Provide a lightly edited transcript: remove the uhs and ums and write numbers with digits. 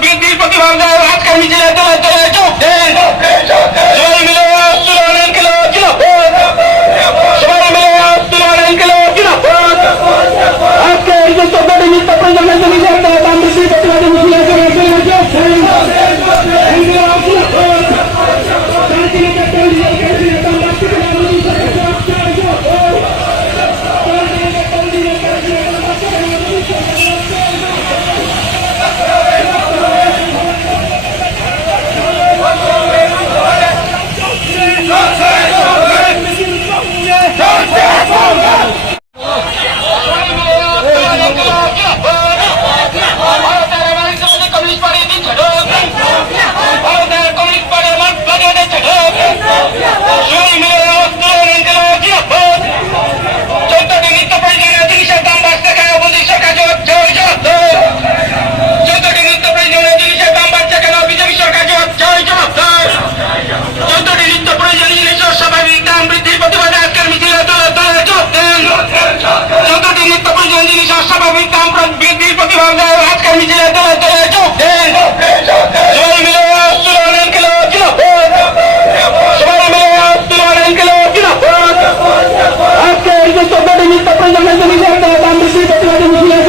বৃদ্ধির প্রতিবাদে আজকের মিছিলে দলে দলে যোগ দেন। সবাই মিলে আন্দোলন ইনকিলাব জিন্দাবাদ। সবাই মিলে আন্দোলন ইনকিলাব জিন্দাবাদ। আজকের এই যে 14টি নিত্য প্রয়োজনীয় জিনিসের দাম বৃদ্ধির প্রতিবাদে মিছিলে দলে দলে যোগ দেন। ইনকিলাব জিন্দাবাদ। আজকে এই যে 14টি নিত্য প্রয়োজনীয় জিনিসের দাম বৃদ্ধির প্রতিবাদে মিছিলে